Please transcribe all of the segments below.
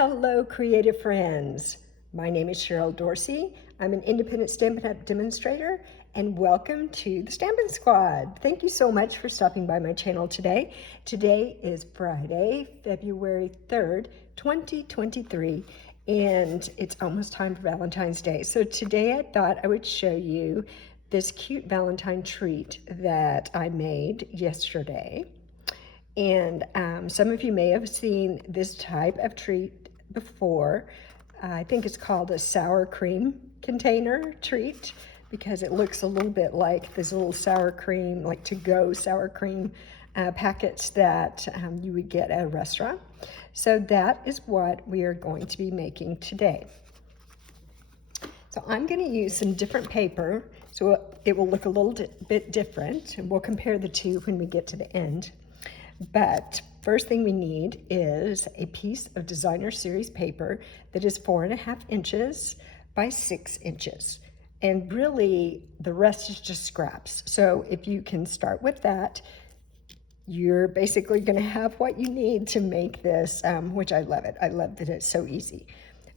Hello, creative friends. My name is Cheryl Dorsey. I'm an independent Stampin' demonstrator, and welcome to the Stampin' Squad. Thank you so much for stopping by my channel today. Today is Friday, February 3rd, 2023, and it's almost time for Valentine's Day. So today I thought I would show you this cute Valentine treat that I made yesterday. And some of you may have seen this type of treat before. I think it's called a sour cream container treat because it looks a little bit like this little sour cream, like to-go sour cream packets that you would get at a restaurant. So that is what we are going to be making today. So I'm going to use some different paper so it will look a little bit different, and we'll compare the two when we get to the end. But first thing we need is a piece of designer series paper that is 4.5 inches by 6 inches. And really the rest is just scraps. So if you can start with that, you're basically going to have what you need to make this, which I love it. I love that it's so easy.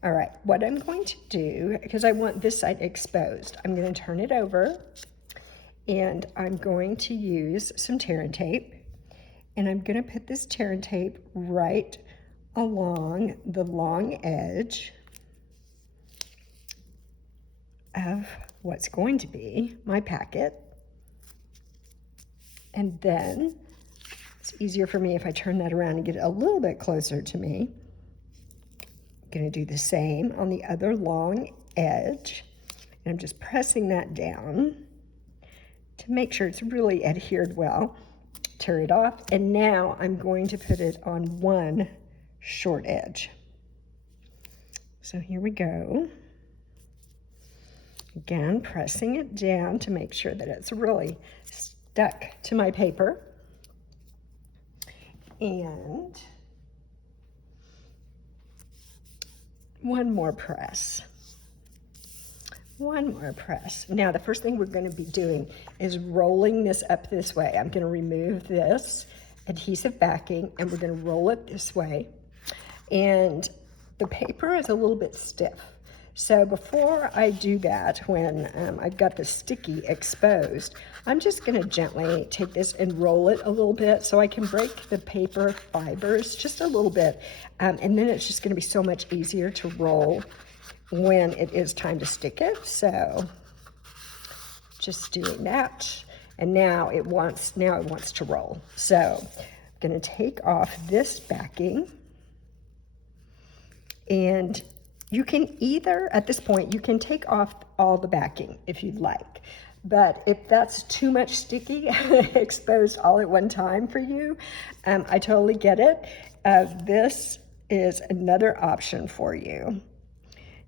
All right, what I'm going to do, because I want this side exposed, I'm going to turn it over and I'm going to use some tear and tape. And I'm going to put this tear and tape right along the long edge of what's going to be my packet. And then it's easier for me if I turn that around and get it a little bit closer to me. I'm going to do the same on the other long edge. And I'm just pressing that down to make sure it's really adhered well. Tear it off, and now I'm going to put it on one short edge. So here we go. Again, pressing it down to make sure that it's really stuck to my paper. And one more press. One more press. Now, the first thing we're going to be doing is rolling this up this way. I'm going to remove this adhesive backing and we're going to roll it this way. And the paper is a little bit stiff. So before I do that, when I've got the sticky exposed, I'm just going to gently take this and roll it a little bit so I can break the paper fibers just a little bit. And then it's just going to be so much easier to roll when it is time to stick it. So just doing that, and now it wants to roll. So I'm going to take off this backing, and you can either, at this point, you can take off all the backing if you'd like, but if that's too much sticky exposed all at one time for you, I totally get it. This is another option for you.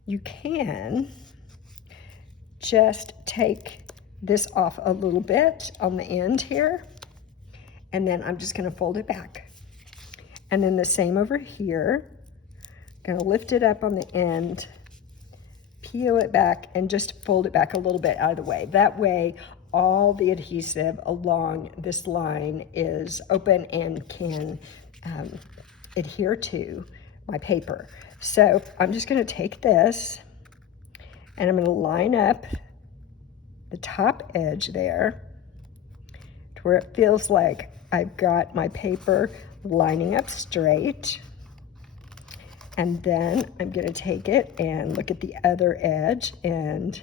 You can just take this off a little bit on the end here, and then I'm just going to fold it back. And then the same over here. Going to lift it up on the end, peel it back, and just fold it back a little bit out of the way. That way, all the adhesive along this line is open and can adhere to my paper. So I'm just going to take this and I'm going to line up the top edge there to where it feels like I've got my paper lining up straight. And then I'm going to take it and look at the other edge and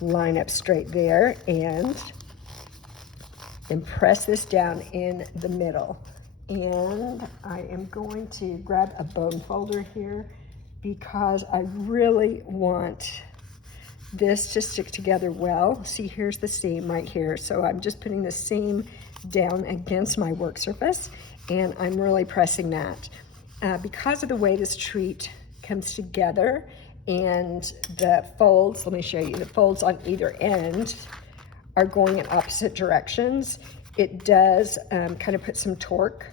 line up straight there and then press this down in the middle. And I am going to grab a bone folder here because I really want this to stick together well. See, here's the seam right here. So I'm just putting the seam down against my work surface and I'm really pressing that. Because of the way this treat comes together and the folds, let me show you, the folds on either end are going in opposite directions. It does kind of put some torque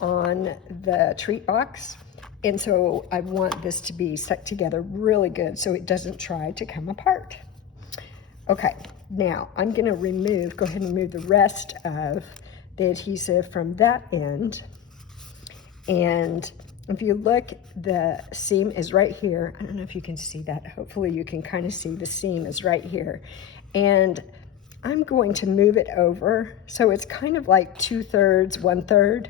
on the treat box. And so I want this to be stuck together really good so it doesn't try to come apart. Okay, now I'm gonna go ahead and remove the rest of the adhesive from that end. And If you look, the seam is right here. I don't know if you can see that. Hopefully you can kind of see the seam is right here. And I'm going to move it over so it's kind of like 2/3, 1/3,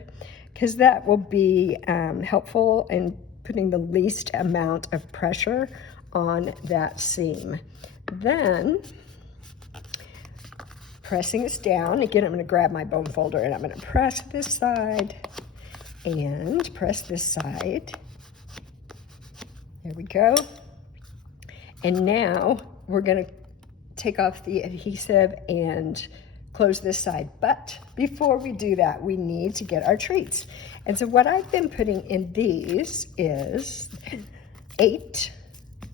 because that will be helpful in putting the least amount of pressure on that seam. Then, pressing this down, again, I'm going to grab my bone folder and I'm going to press this side and press this side. There we go. And now we're going to take off the adhesive and close this side. But before we do that, we need to get our treats. And so what I've been putting in these is 8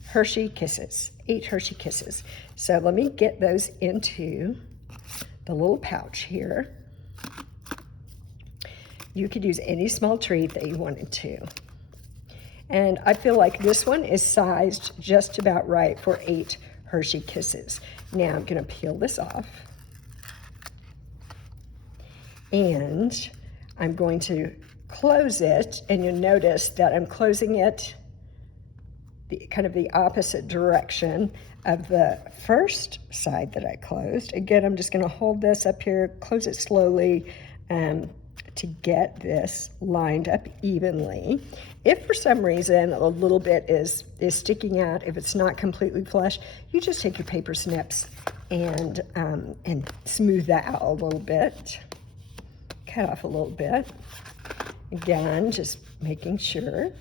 Hershey Kisses. 8 Hershey Kisses. So let me get those into the little pouch here. You could use any small treat that you wanted to. And I feel like this one is sized just about right for 8 Hershey Kisses. Now I'm going to peel this off. And I'm going to close it, and you'll notice that I'm closing it kind of the opposite direction of the first side that I closed. Again, I'm just going to hold this up here, close it slowly to get this lined up evenly. If for some reason a little bit is sticking out, if it's not completely flush, you just take your paper snips and smooth that out a little bit. Cut off a little bit. Again, just making sure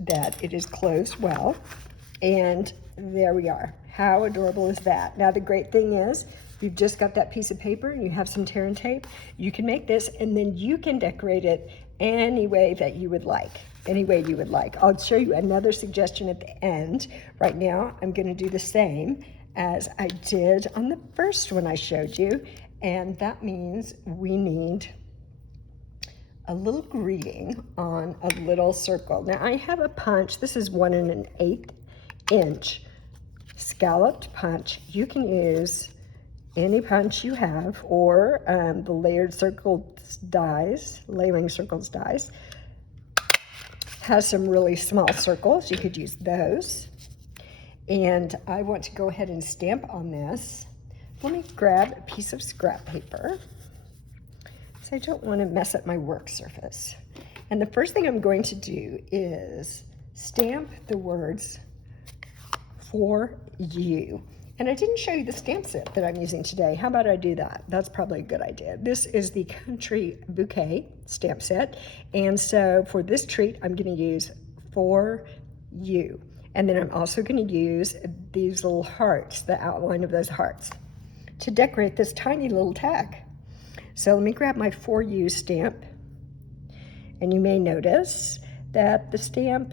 that it is closed well. And there we are. How adorable is that? Now the great thing is, you've just got that piece of paper and you have some tear and tape. You can make this and then you can decorate it any way that you would like. Any way you would like. I'll show you another suggestion at the end. Right now, I'm going to do the same as I did on the first one I showed you. And that means we need a little greeting on a little circle. Now I have a punch. This is 1 1/8 inch scalloped punch. You can use any punch you have, or the layered circles dies, layering circles dies. Has some really small circles. You could use those. And I want to go ahead and stamp on this. Let me grab a piece of scrap paper. So I don't want to mess up my work surface. And the first thing I'm going to do is stamp the words "for you." And I didn't show you the stamp set that I'm using today. How about I do that? That's probably a good idea. This is the Country Bouquet stamp set. And so for this treat, I'm going to use "for you." And then I'm also going to use these little hearts, the outline of those hearts, to decorate this tiny little tag. So let me grab my "for you" stamp, and you may notice that the stamp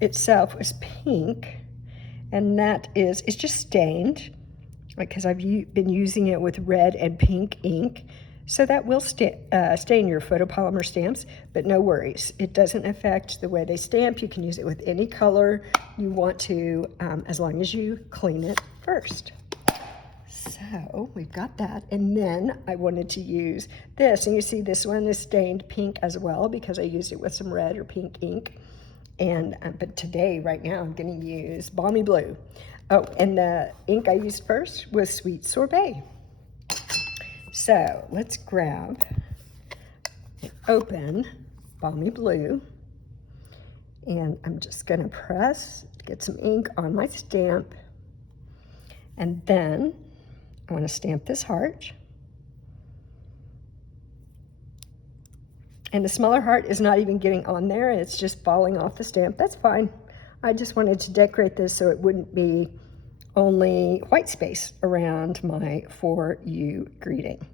itself is pink, and that is, it's just stained, because I've been using it with red and pink ink, so that will stain your photopolymer stamps, but no worries. It doesn't affect the way they stamp. You can use it with any color you want to, as long as you clean it first. So we've got that, and then I wanted to use this, and you see this one is stained pink as well because I used it with some red or pink ink. And but today, right now, I'm going to use Balmy Blue. Oh, and the ink I used first was Sweet Sorbet. So let's grab and open Balmy Blue, and I'm just going to press to get some ink on my stamp, and then I want to stamp this heart. And the smaller heart is not even getting on there. It's just falling off the stamp. That's fine. I just wanted to decorate this so it wouldn't be only white space around my "for you" greeting.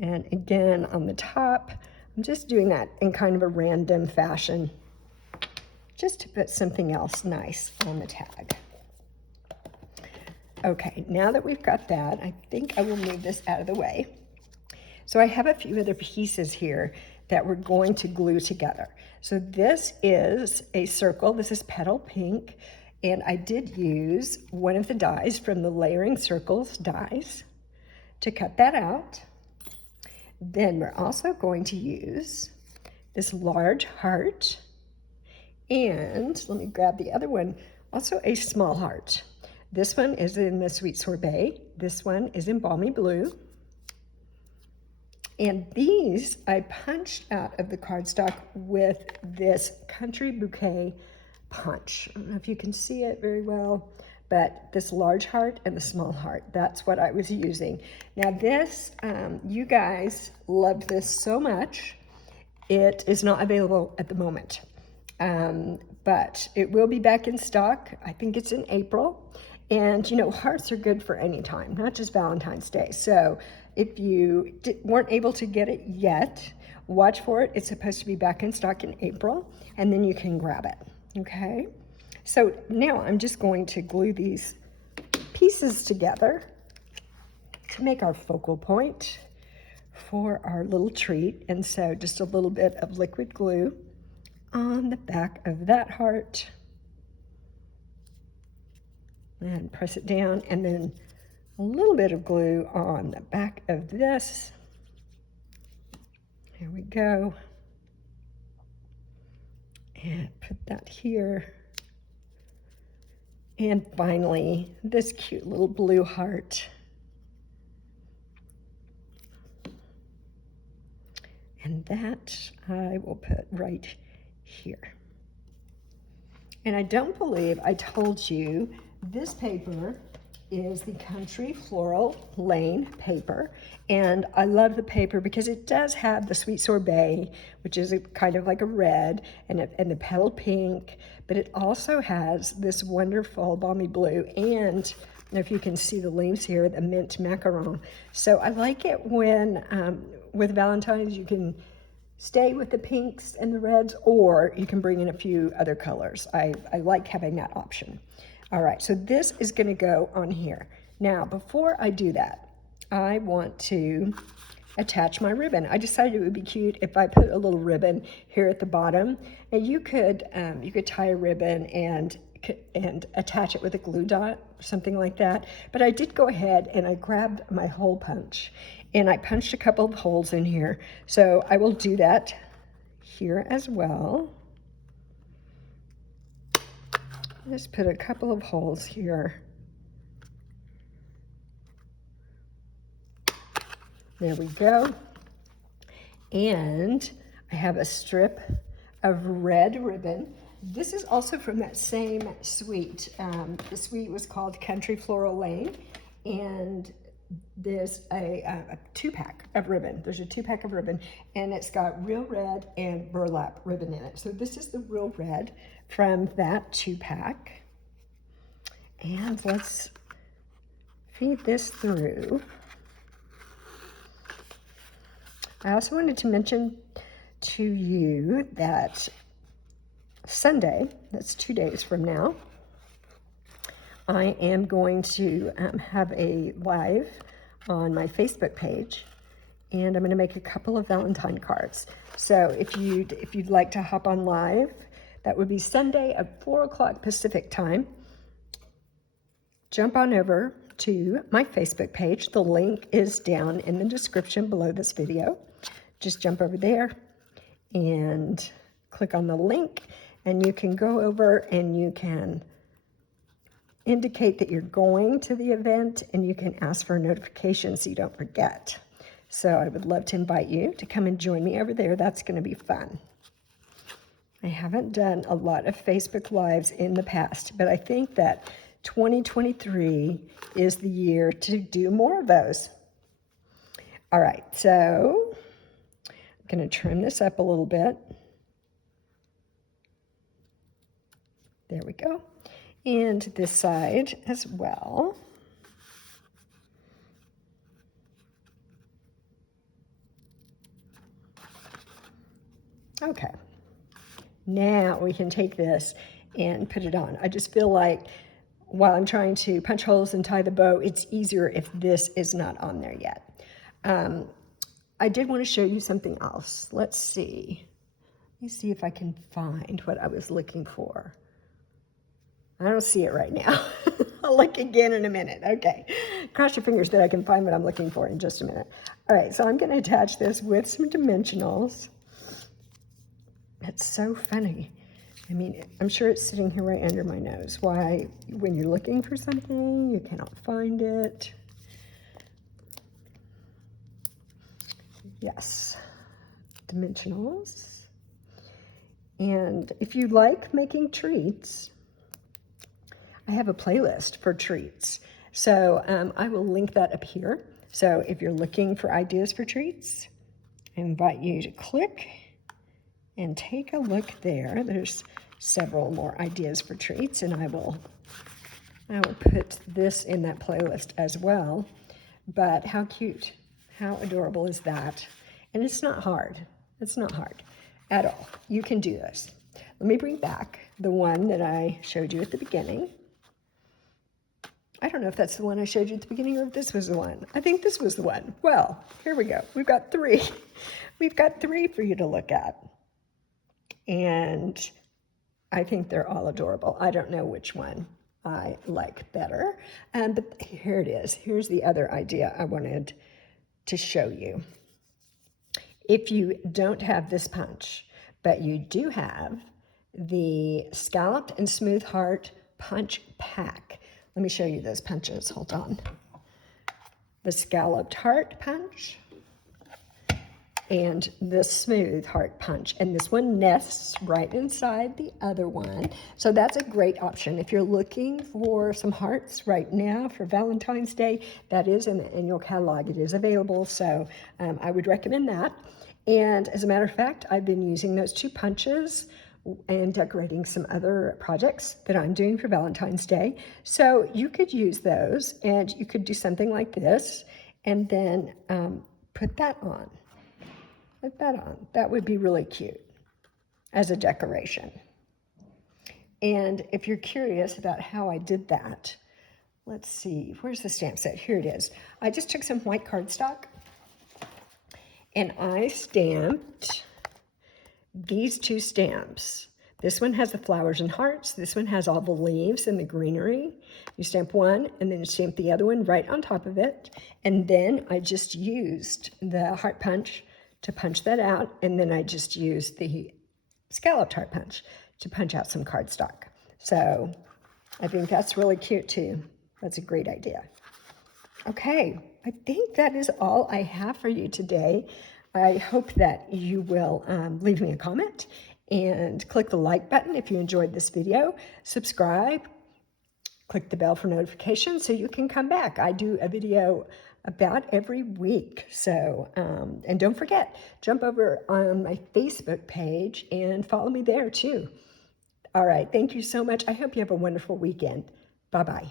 And again, on the top, I'm just doing that in kind of a random fashion, just to put something else nice on the tag. Okay, now that we've got that, I think I will move this out of the way. So I have a few other pieces here that we're going to glue together. So this is a circle. This is Petal Pink, and I did use one of the dies from the Layering Circles dies to cut that out. Then we're also going to use this large heart, and let me grab the other one, also a small heart. This one is in the Sweet Sorbet. This one is in Balmy Blue. And these I punched out of the cardstock with this Country Bouquet punch. I don't know if you can see it very well, but this large heart and the small heart, that's what I was using. Now this, you guys loved this so much. It is not available at the moment, but it will be back in stock. I think it's in April. And you know, hearts are good for any time, not just Valentine's Day. So if you weren't able to get it yet, watch for it. It's supposed to be back in stock in April, and then you can grab it, okay? So now I'm just going to glue these pieces together to make our focal point for our little treat. And so just a little bit of liquid glue on the back of that heart, and press it down, and then a little bit of glue on the back of this. Here we go. And put that here. And finally, this cute little blue heart. And that I will put right here. And I don't believe I told you this paper is the Country Floral Lane paper. And I love the paper because it does have the Sweet Sorbet, which is kind of like a red, and the Petal pink, but it also has this wonderful Balmy Blue, and if you can see the leaves here, the mint macaron. So I like it when, with Valentine's, you can stay with the pinks and the reds, or you can bring in a few other colors. I like having that option. All right, so this is gonna go on here. Now, before I do that, I want to attach my ribbon. I decided it would be cute if I put a little ribbon here at the bottom. And you could tie a ribbon and attach it with a glue dot, something like that. But I did go ahead and I grabbed my hole punch and I punched a couple of holes in here. So I will do that here as well. Just put a couple of holes here. There we go. And I have a strip of red ribbon. This is also from that same suite. The suite was called Country Floral Lane, and there's a two-pack of ribbon. There's a two-pack of ribbon, and it's got real red and burlap ribbon in it. So this is the real red from that two-pack. And let's feed this through. I also wanted to mention to you that Sunday, that's 2 days from now, I am going to have a live on my Facebook page, and I'm going to make a couple of Valentine cards. So if you'd like to hop on live, that would be Sunday at 4 o'clock Pacific time. Jump on over to my Facebook page. The link is down in the description below this video. Just jump over there and click on the link, and you can go over and you can indicate that you're going to the event, and you can ask for a notification so you don't forget. So I would love to invite you to come and join me over there. That's going to be fun. I haven't done a lot of Facebook Lives in the past, but I think that 2023 is the year to do more of those. All right, so I'm going to trim this up a little bit. There we go. And this side as well. Okay. Now we can take this and put it on. I just feel like while I'm trying to punch holes and tie the bow, it's easier if this is not on there yet. I did want to show you something else. Let's see. Let me see if I can find what I was looking for. I don't see it right now. I'll look again in a minute. Okay. Cross your fingers that I can find what I'm looking for in just a minute. All right, so I'm going to attach this with some dimensionals. It's so funny. I mean, I'm sure it's sitting here right under my nose. Why, when you're looking for something, you cannot find it. Yes, dimensionals. And if you like making treats, I have a playlist for treats. So I will link that up here. So if you're looking for ideas for treats, I invite you to click and take a look there. There's several more ideas for treats, and I will put this in that playlist as well. But how cute, how adorable is that? And it's not hard. It's not hard at all. You can do this. Let me bring back the one that I showed you at the beginning. I don't know if that's the one I showed you at the beginning or if this was the one. I think this was the one. Well, here we go. We've got 3. We've got 3 for you to look at. And I think they're all adorable. I don't know which one I like better. But here it is. Here's the other idea I wanted to show you. If you don't have this punch, but you do have the Scalloped and Smooth Heart Punch Pack. Let me show you those punches. Hold on. The Scalloped Heart Punch and the Smooth Heart Punch. And this one nests right inside the other one. So that's a great option. If you're looking for some hearts right now for Valentine's Day, that is in the annual catalog. It is available, so I would recommend that. And as a matter of fact, I've been using those 2 punches and decorating some other projects that I'm doing for Valentine's Day. So you could use those, and you could do something like this, and then put that on. Put that on. That would be really cute as a decoration. And if you're curious about how I did that, let's see, where's the stamp set? Here it is. I just took some white cardstock, and I stamped these 2 stamps. This one has the flowers and hearts. This one has all the leaves and the greenery. You stamp one, and then you stamp the other one right on top of it. And then I just used the heart punch to punch that out, and then I just used the Scalloped Heart Punch to punch out some cardstock. So I think that's really cute too. That's a great idea. Okay, I think that is all I have for you today. I hope that you will leave me a comment and click the like button if you enjoyed this video. Subscribe, click the bell for notifications so you can come back. I do a video about every week. So, and don't forget, jump over on my Facebook page and follow me there too. All right, thank you so much. I hope you have a wonderful weekend. Bye-bye.